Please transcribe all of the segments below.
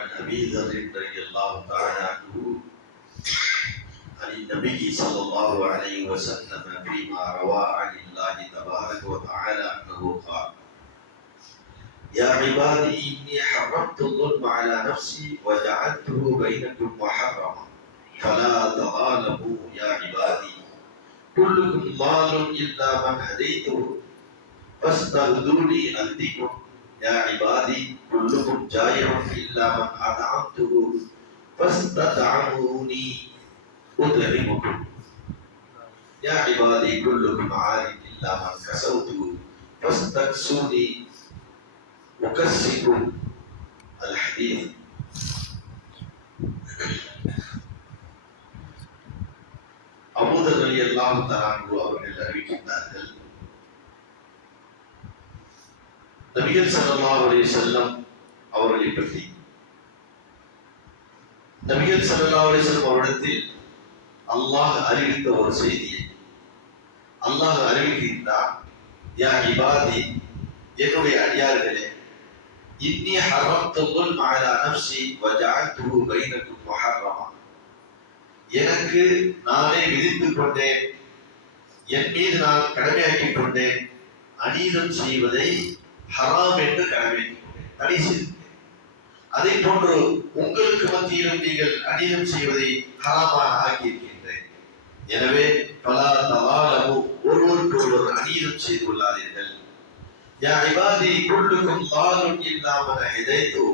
عن أبي ذر رضي الله تعالى عنه عن النبي صلى الله عليه وسلم فيما روى عن الله تبارك وتعالى أنه قال: يا عبادي إني حرمت الظلم على نفسي وجعلته بينكم محرما فلا تظالموا يا عبادي كلكم ضال إلا من هديته فاستغفروني أهدكم يا عبادي كلكم جائع إلا من أطعمته فاستطعموني أطعمكم يا عبادي كلكم عار إلا من كسوته فاستكسوني أكسكم الحديث. அபூதர் ரலியல்லாஹு தஆலா அவர்கள் அறிவிக்கின்றார்கள், நபிகள் ஸல்லல்லாஹு அலைஹி வஸல்லம் அவர்களை பற்றி நபிகள் ஸல்லல்லாஹு அலைஹி வஸல்லம் அவரிடத்தில் அல்லாஹ் அறிவித்த ஒரு செய்தியை அல்லாஹ் அறிவிக்கின்றார். யா இபாதி, என்னுடைய அடியார்களே, இன்னி ஹரம்து ظلم على نفسي وجعلته بينكم محرما, எனக்கு நானே விதித்துக் கொண்டேன், என் மீது நான் கடமையாக்கிக் கொண்டேன், அநீதம் செய்வதை ஹராம் என்று கடமையாக்கிக் கொண்டேன், தடை செய்தேன். அதை போன்று உங்களுக்கு மத்தியிலும் நீங்கள் அநீதம் செய்வதை ஹராமாக ஆக்கியிருக்கின்றேன். எனவே பலா தவாலமு, ஒருவருக்கு ஒருவர் அநீதம் செய்து கொள்ளாதீர்கள். யா இபாதி குல்லுக்கும் ضالٌ இல்லா மன் ஹதைது,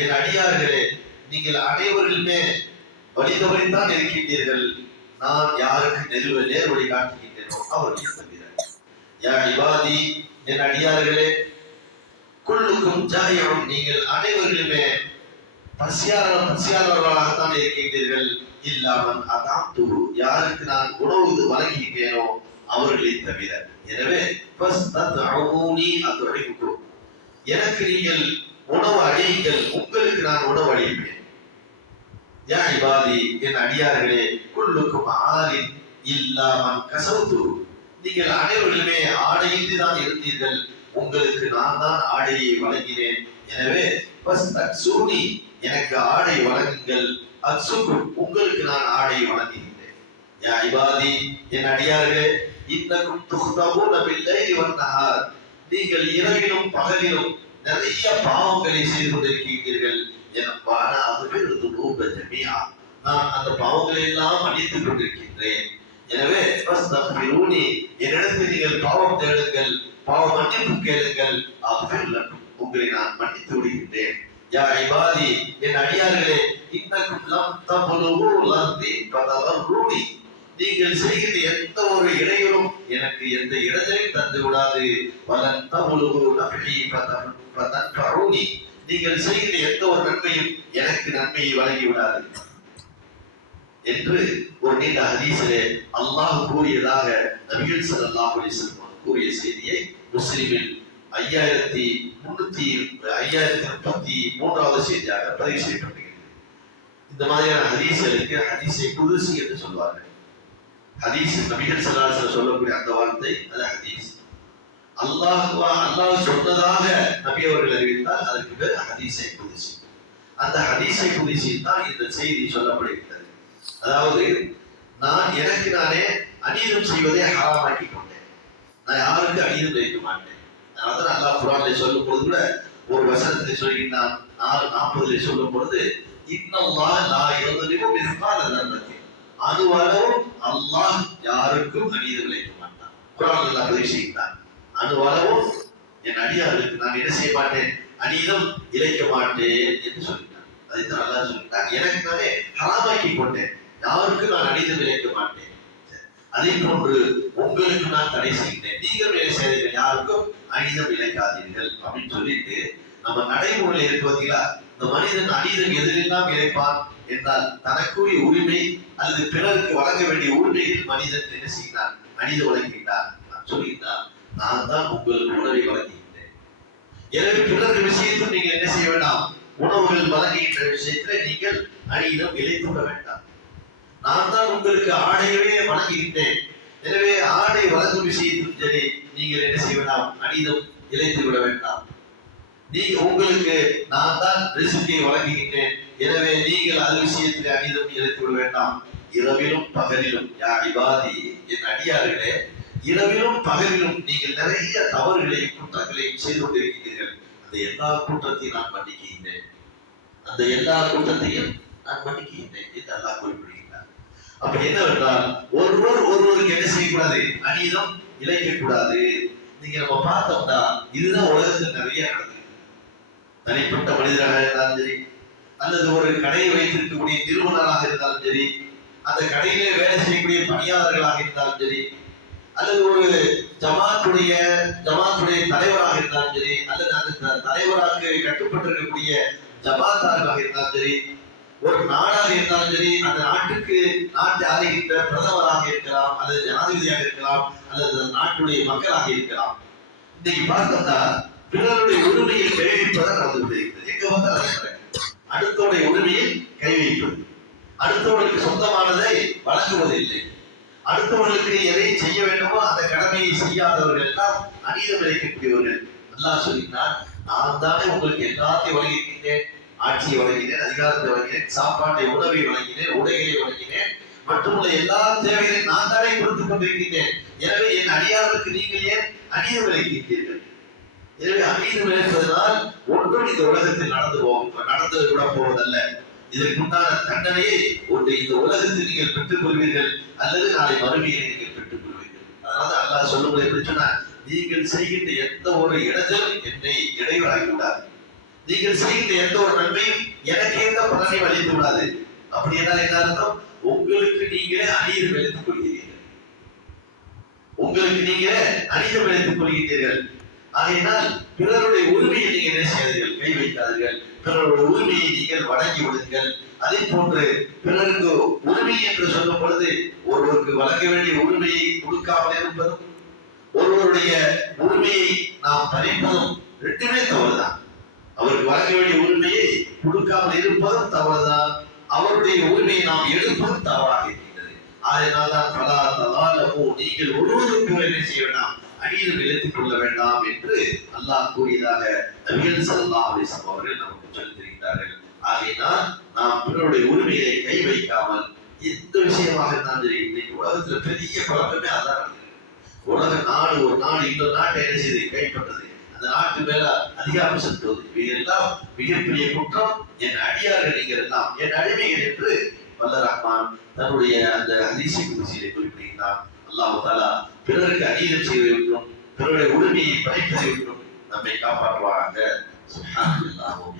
என் அடியார்களே, நீங்கள் அனைவரிலுமே வழி தவறித்தான் இருக்கின்றீர்கள், நான் யாருக்கு நேர் வழி காட்டுகின்றேனோ அவர்கள் தவிர. யா இபாதி, என் அடியார்களே, குல்லுக்கும் ஜாயிஉன், நீங்கள் அனைவரிலுமே பசியாளர்களாகத்தான் இருக்கின்றீர்கள். இல்லாமன் அதாம்து, யாருக்கு நான் உணவு வழங்குகின்றேனோ அவர்களை தவிர. எனவே எனக்கு நீங்கள் உணவு அழியுங்கள், உங்களுக்கு நான் உணவு அழிப்பேன். யா இபாதி, என் அடியார்களே, குல்லுக்கும் ஆரின் இல்லாமன் கசவுது, நீங்கள் அனைவர்களுமே ஆடையின்றி தான் இருந்தீர்கள், உங்களுக்கு நான் தான் ஆடையை வழங்கினேன். எனவே எனக்கு ஆடை வழங்குங்கள், அக்சுக்கும், உங்களுக்கு நான் ஆடை வழங்குகின்றேன். யா இபாதி, என் அடியார்களே, இன்னக்கும் துஹ்தபூன பில்லைலி வன்னஹார், நீங்கள் இரவிலும் பகலிலும் நிறைய பாவங்களை செய்து கொண்டிருக்கிறீர்கள். நான் அந்த பாவங்களை எல்லாம் மன்னித்துக் கொண்டிருக்கின்றேன். எனவே என்னிடத்தில் நீங்கள் பாவம் தேடுங்கள், பாவ மன்னிப்பு கேளுங்கள், உங்களை நான் மன்னித்து விடுகின்றேன். யா இபாதி, என் அடியார்களே, இன்னக்கும் லம் தபலுகு லர்தி ஃபதவர்ரூனி, நீங்கள் செய்கிற எந்த ஒரு இடையூறும் எனக்கு எந்த இடத்தையும் தந்து விடாது. வலன் தபலுகு நஃபி ஃபதன்ஃபஊனி, நீங்கள் செய்கிற எந்த ஒரு நன்மையும் எனக்கு நன்மையை வழங்கி விடாது என்று ஒரு நீண்ட ஹதீஸிலே அல்லாஹ் கூறியதாக நபிகள் ஸல்லல்லாஹு அலைஹி வஸல்லம் கூறிய செய்தியை முஸ்லிமில் 5333வது செய்தியாக பதிவு செய்யப்பட்டிருக்கிறது. இந்த மாதிரியான ஹதீஸ்களுக்கு ஹதீஸை குதுசி என்று சொல்வார்கள். ஹதீஸ் நபிகள் ஸல்லல்லாஹு அலைஹி வஸல்லம் சொல்லக்கூடிய அந்த வார்த்தை அது ஹதீஸ். அல்லாஹ் சொன்னதாக நபி அவர்கள் அறிவித்தால் அதற்கு பேர் ஹதீஸை குதுசி. அந்த ஹதீஸை குதுசியில் தான் இந்த செய்தி சொல்லப்படுகிறது. அதாவது, நான் எனக்கு நானே அநீதம் செய்வதை ஹராமாக்கி கொண்டேன், நான் யாருக்கு அநீதம் வைக்க மாட்டேன். அதனால அல்லாஹ் குர்ஆனிலே சொல்லும் பொழுது கூட ஒரு வசனத்தை சொல்கிறான், 4:40 சொல்லும் பொழுது, இன்னல்லாஹ் லா யظلم மிஸ்கால தர்ரத்தின், அணுவளவும் அல்லாஹ் யாருக்கும் அநீதம் இழைக்க மாட்டான். குர்ஆனில் அல்லாஹ் பதிவு செய்கிறான், அணுவளவும் என் அடியாருக்கு நான் என்ன செய்ய மாட்டேன், அநீதம் இழைக்க மாட்டேன் என்று சொல்கிறான். அதைத்தான் அல்லாஹ் சொல்கிறான், எனக்கு நானே ஹராமாக்கி கொண்டேன், யாருக்கு நான் அநீதம் இழைக்க மாட்டேன். அதே போன்று உங்களுக்கு நான் தடை செய்கிறேன், நீங்கள் வேலை செய்தீர்கள், யாருக்கும் அநீதம் இழைக்காதீர்கள் அப்படின்னு சொல்லிட்டு நம்ம நடைமுறையில் இருப்பதிலா இந்த மனிதன் அநீதம் எதிரெல்லாம் இழைப்பான் என்றால் தனக்குரிய உரிமை அல்லது பிறருக்கு வழங்க வேண்டிய உரிமையில் மனிதன் என்ன செய்கிறான், அநீதம் வழங்குகின்றான். நான் சொல்லுகின்றான், நான் தான் உங்களுக்கு உணவை வழங்குகின்றேன். எனவே பிறருக்கு விஷயத்தில் நீங்கள் என்ன செய்ய வேண்டாம், உணவுகள் வழங்குகின்ற விஷயத்தில் நீங்கள் அநீதம் இழைத்து விட வேண்டாம். நான் தான் உங்களுக்கு ஆடையவே வழங்குகின்றேன். எனவே ஆடை வழங்கும் விஷயத்தில் சரி, நீங்கள் என்ன செய்ய வேண்டாம், அநீதம் இழைத்து விட வேண்டாம். உங்களுக்கு நான் தான் ரிஸ்கை வழங்குகின்றேன், எனவே நீங்கள் அது விஷயத்தில் அநீதம் இழைத்து விட வேண்டாம். இரவிலும் பகலிலும் யா இபாதி, என் அடியார்களே, இரவிலும் பகலிலும் நீங்கள் நிறைய தவறுகளையும் குற்றங்களையும் செய்து கொண்டிருக்கிறீர்கள். அந்த எல்லா குற்றத்தையும் நான் மன்னிக்கின்றேன், அந்த எல்லா குற்றத்தையும் நான் மன்னிக்கின்றேன் என்று அல்லாஹ் குறிப்பிடுகிறார். அப்ப என்னவென்றால் ஒருவருக்கு என்ன செய்யக்கூடாது, அநீதம் இழைக்கக்கூடாது. நீங்க நம்ம பார்த்தோம்னா இதுதான் உலகத்தில் நிறைய நடக்குது. தனிப்பட்ட மனிதராக இருந்தாலும் சரி, அல்லது ஒரு கடையை வைத்திருக்கக்கூடிய நிறுவனராக இருந்தாலும் சரி, அந்த கடையிலே வேலை செய்யக்கூடிய பணியாளர்களாக இருந்தாலும் சரி, அல்லது ஒரு ஜமாத்துடைய தலைவராக இருந்தாலும் சரி, அல்லது அந்த தலைவராக கட்டுப்பட்டிருக்கக்கூடிய ஜமாத்தார்களாக இருந்தாலும் சரி, ஒரு நாடாக இருந்தாலும் சரி, அந்த நாட்டை ஆளுகின்ற பிரதமராக இருக்கலாம், அல்லது ஜனாதிபதியாக இருக்கலாம், அல்லது நாட்டுடைய மக்களாக இருக்கலாம். இன்னைக்கு பார்த்தோம்னா பிறருடைய உரிமையில் கை வைப்பதை நடந்து கொண்டிருக்கிறது. எங்க பார்த்தாலும் அடுத்தோடைய உரிமையில் கை வைப்பது, அடுத்தவர்களுக்கு சொந்தமானதை வழங்குவதில்லை, அடுத்தவர்களுக்கு எதை செய்ய வேண்டுமோ அந்த கடமையை செய்யாதவர்கள் எல்லாம் அநீதம் இழைக்கக்கூடியவர்கள். அல்லாஹ் சொல்லினார், நான் தானே உங்களுக்கு எல்லாத்தையும் வழங்கியிருக்கின்றேன், ஆட்சியை வழங்கினேன், அதிகாரத்தை வழங்கினேன், சாப்பாட்டை உணவை வழங்கினேன், உடைகளை வழங்கினேன், மட்டுமல்ல எல்லா தேவைகளையும் நான் தானே கொடுத்துக் கொண்டிருக்கின்றேன். எனவே என் அடியாருக்கு நீங்கள் ஏன் அநீதம் இழைக்கின்றீர்கள்? எனவே அநீதம் இழைப்பதனால் ஒன்றும் இந்த உலகத்தில் நடந்து விட போவதல்ல. இதற்குண்டான தண்டனையை ஒன்று இந்த உலகத்தில் நீங்கள் பெற்றுக் கொள்வீர்கள், அல்லது நாளை மறுமையை நீங்கள் பெற்றுக் கொள்வீர்கள். அதனால அல்லாஹ் சொல்லும்போது எப்படி சொன்னார், நீங்கள் செய்கின்ற எந்த ஒரு இடத்திலும் என்னை இடைவராகி விடாது, நீங்கள் செய்கின்ற எந்த ஒரு நன்மையும் எனக்கு எந்த பலனையும் அளித்து விடாது. அப்படி என்றால் என்ன அர்த்தம்? உங்களுக்கு நீங்களே அநீதம் இழைத்துக் கொள்கிறீர்கள், உங்களுக்கு நீங்களே அநீதம் இழைத்துக் கொள்கிறீர்கள். ஆகையினால் பிறருடைய உரிமையை நீங்கள் என்ன செய்யாதீர்கள், கை வைக்காதீர்கள். பிறருடைய உரிமையை நீங்கள் வழங்கி விடுங்கள். அதே போன்று பிறருக்கு உரிமை என்று சொல்லும் பொழுது ஒருவருக்கு வழங்க வேண்டிய உரிமையை கொடுக்காமல் இருப்பதும், ஒருவருடைய உரிமையை நாம் பறிப்பதும் ரெண்டுமே தவறுதான். அவருக்கு வழங்க வேண்டிய உரிமையை கொடுக்காமல் இருப்பதும் தவறுதான், அவருடைய உரிமையை நாம் எடுப்பதும் தவறாக இருக்கின்றது. அதனால்தான் நீங்கள் ஒருவருக்கு என்ன செய்ய வேண்டாம், அநீதம் இழைத்துக் கொள்ள வேண்டாம் என்று அல்லாஹ் கூறியதாக நபிகள் ஸல்லல்லாஹு அலைஹி வஸல்லம் அவர்கள் நமக்கு சொல்லித் தருகிறார்கள். ஆகையினால் நாம் பிறருடைய உரிமையை கை வைக்காமல் எந்த விஷயமாக இருந்தாலும் சரி, இன்னைக்கு உலகத்துல பெரிய குழப்பமே அதான் நடக்குது. உலக நாடு ஒரு நாடு இன்னொரு நாட்டை என்ன செய்து கைப்பற்றது, அந்த நாட்டு மேல அதிகாரம் செலுத்துவது, இவையெல்லாம் மிகப்பெரிய குற்றம். என் அடியார்கள் நீங்கள் எல்லாம் என் அடிமைகள் என்று வல்ல ரஹ்மான் தன்னுடைய அந்த ஹதீஸை குர்சியிலே குறிப்பிடுகிறார். அல்லாஹ் தஆலா பிறருக்கு அநீதம் செய்வதை விட்டும் பிறருடைய உரிமையை பறிப்பதை விட்டும் நம்மை காப்பாற்றுவாங்க. சுப்ஹானல்லாஹ்.